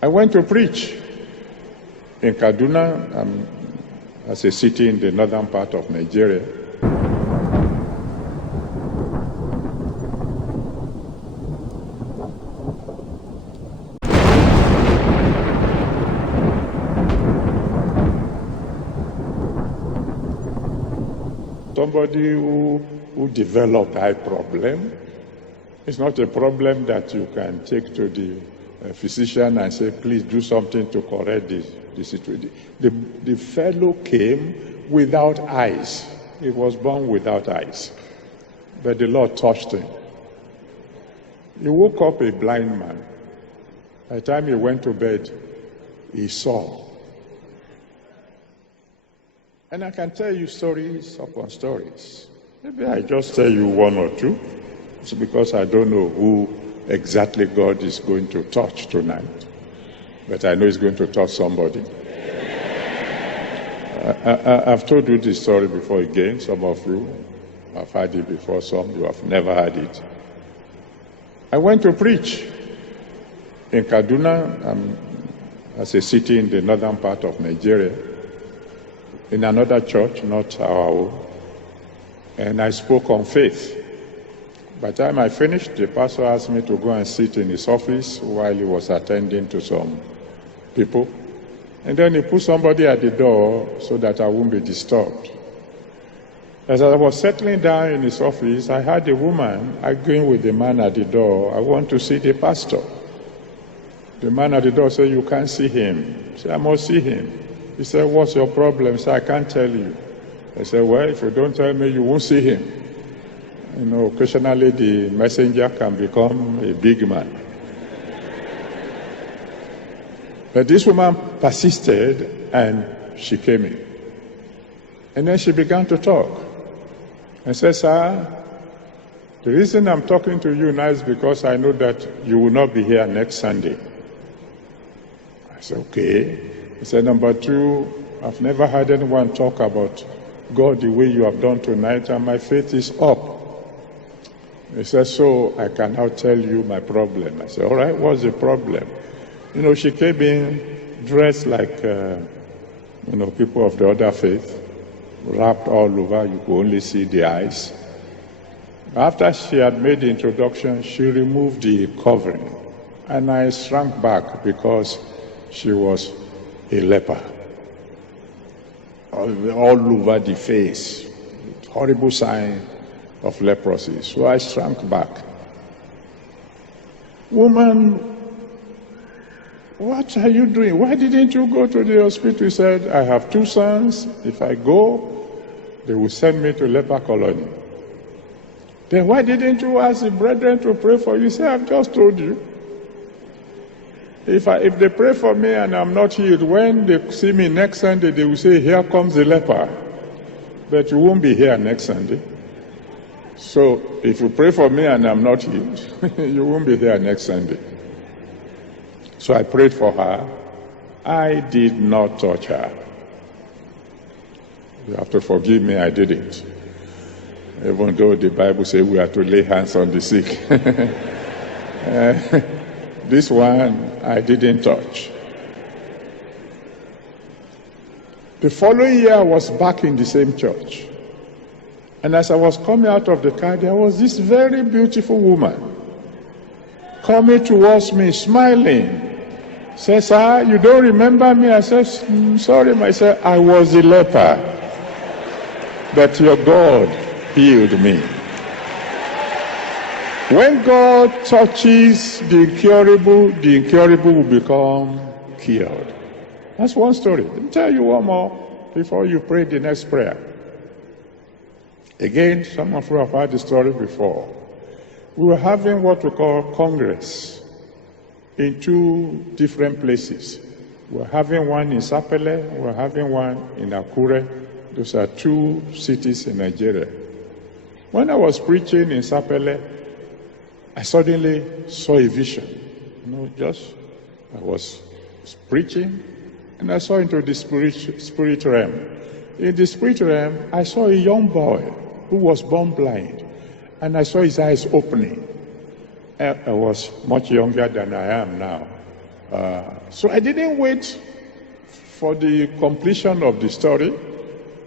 I went to preach in Kaduna, as a city in the northern part of Nigeria. Somebody who developed eye problem, it's not a problem that you can take to the physician and say, please do something to correct the situation. The fellow came without eyes. He was born without eyes. But the Lord touched him. He woke up a blind man. By the time he went to bed, he saw. And I can tell you stories upon stories. Maybe I just tell you one or two. It's because I don't know who exactly God is going to touch tonight. But I know He's going to touch somebody. I've told you this story before again. Some of you have heard it before, some you have never heard it. I went to preach in Kaduna, as a city in the northern part of Nigeria, in another church, not our own, and I spoke on faith. By the time I finished, the pastor asked me to go and sit in his office while he was attending to some people. And then he put somebody at the door so that I wouldn't be disturbed. As I was settling down in his office, I heard a woman arguing with the man at the door. I want to see the pastor. The man at the door said, you can't see him. I said, I must see him. He said, what's your problem? I said, I can't tell you. I said, well, if you don't tell me, you won't see him. You know, occasionally the messenger can become a big man. But this woman persisted and she came in. And then she began to talk. I said, sir, the reason I'm talking to you now is because I know that you will not be here next Sunday. I said, okay. He said, number two, I've never heard anyone talk about God the way you have done tonight, and my faith is up. He said, so I can now tell you my problem. I said, all right, what's the problem? You know, she came in dressed like, people of the other faith, wrapped all over, you could only see the eyes. After she had made the introduction, she removed the covering, and I shrank back because she was a leper. All over the face, horrible sign of leprosy. So I shrank back. Woman, what are you doing? Why didn't you go to the hospital? He said, I have 2 sons. If I go, they will send me to leper colony. Then why didn't you ask the brethren to pray for you? He said, I've just told you. If they pray for me and I'm not healed, when they see me next Sunday, they will say, here comes the leper. But you won't be here next Sunday. So if you pray for me and I'm not healed, you won't be here next Sunday. So I prayed for her. I did not touch her. You have to forgive me, I didn't. Even though the Bible says we are to lay hands on the sick. This one, I didn't touch. The following year, I was back in the same church. And as I was coming out of the car, there was this very beautiful woman coming towards me, smiling. Says, sir, you don't remember me? I said, sorry, myself, I was a leper. But your God healed me. When God touches the incurable will become cured. That's one story. Let me tell you one more before you pray the next prayer. Again, some of you have heard the story before. We were having what we call Congress in 2 different places. We're having one in Sapele, we're having one in Akure. Those are 2 cities in Nigeria. When I was preaching in Sapele, I suddenly saw a vision. I was preaching, and I saw into the spirit realm. In the spirit realm, I saw a young boy who was born blind, and I saw his eyes opening. I was much younger than I am now. So I didn't wait for the completion of the story.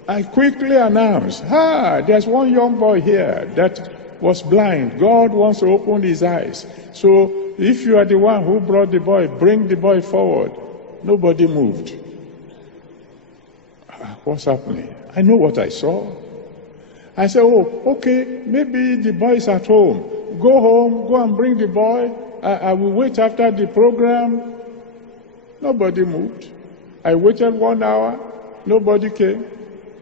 I quickly announced, there's one young boy here that was blind. God wants to open his eyes. So if you are the one who brought the boy, bring the boy forward. Nobody moved. What's happening? I know what I saw. I said, okay, maybe the boy is at home. Go home, go and bring the boy. I will wait after the program. Nobody moved. I waited 1 hour. Nobody came.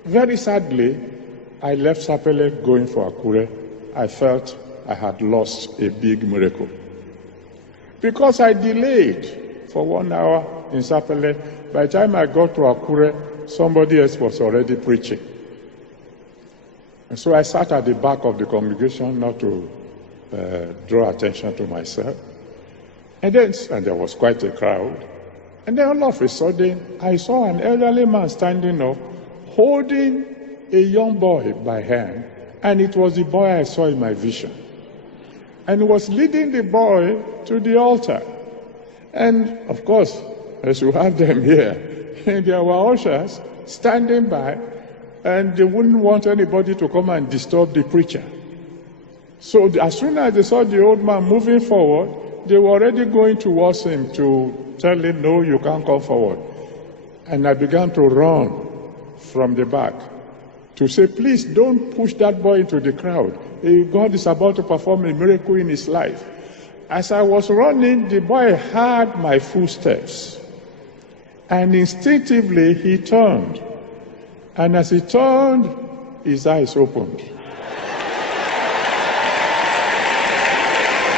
Very sadly, I left Sapele going for Akure. I felt I had lost a big miracle. Because I delayed for 1 hour in Sapele, by the time I got to Akure, somebody else was already preaching. And so I sat at the back of the congregation not to draw attention to myself. And there was quite a crowd. And then all of a sudden, I saw an elderly man standing up, holding a young boy by hand, and it was the boy I saw in my vision. And he was leading the boy to the altar. And of course, as you have them here, there were ushers standing by, and they wouldn't want anybody to come and disturb the preacher. So as soon as they saw the old man moving forward, they were already going towards him to tell him, no, you can't come forward. And I began to run from the back to say, please don't push that boy into the crowd. God is about to perform a miracle in his life. As I was running, the boy heard my footsteps. And instinctively, he turned. And as he turned, his eyes opened.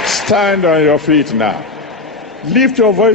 Stand on your feet now. Lift your voice